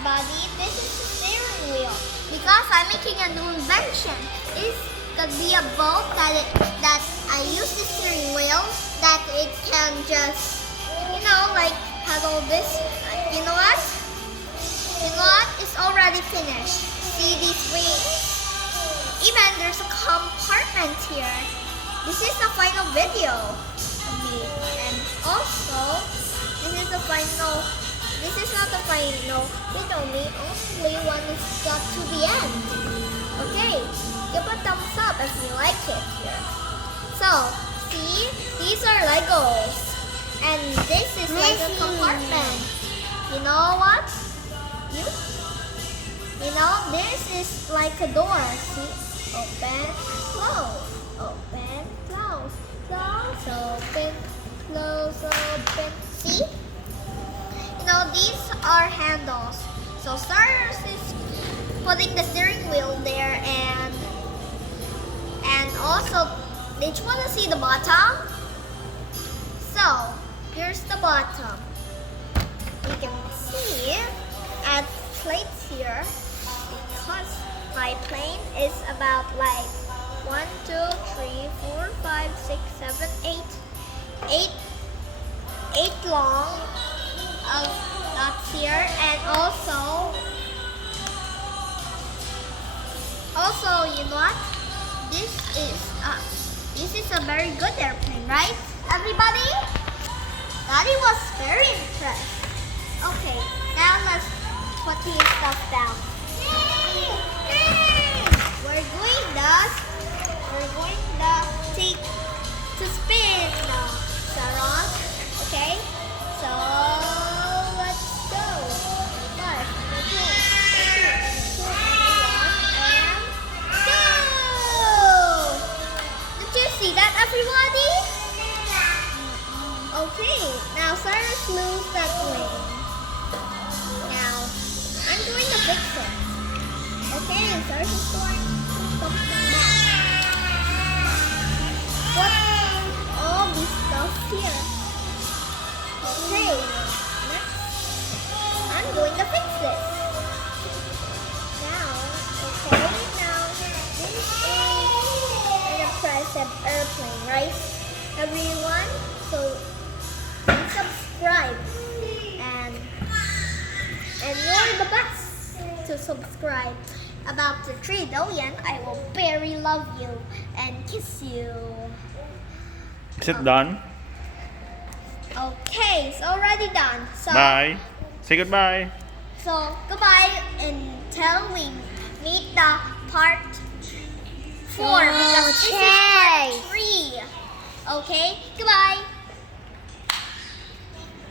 everybody, this is the steering wheel because I'm making a new invention. This could be a boat that I use the steering wheel that it can just, like paddle this. You know what? It's already finished. See these wings? Even there's a compartment here. This is the final video of me, and also this is the final. This is not the final video. Only one is got to the end. Okay, give a thumbs up if you like it here. So, see, these are Legos, and this is like a compartment. You know what? This is like a door. See, open, close, open, close, close, open, close, open. See? These are handles. So Cyrus is putting the steering wheel there, and also, did you want to see the bottom? So here's the bottom. You can see at plates here because my plane is about like 1, 2, 3, 4, 5, 6, 7, 8 long of dots here, and also you know what? This is a very good airplane, right? Everybody? Daddy was very impressed. Okay, now let's put these stuff down. We're going to take to spin now, Sharon. Okay, so let's go. 5, 4, 3, 2, 1, and go! Did you see that, everybody? Okay, now Cyrus lose that wing. Now I'm going to fix it. Okay, Cyrus is going something back. Put all this stuff here. Okay, next I'm going to fix this. Now this is an impressive airplane, right? Everyone, so please subscribe, and you're the best to subscribe. About the 3 billion, I will very love you and kiss you. Is it done? Okay, it's already done. So Bye. Say goodbye. So goodbye until we meet the part 4 because this is part 3. Okay, goodbye.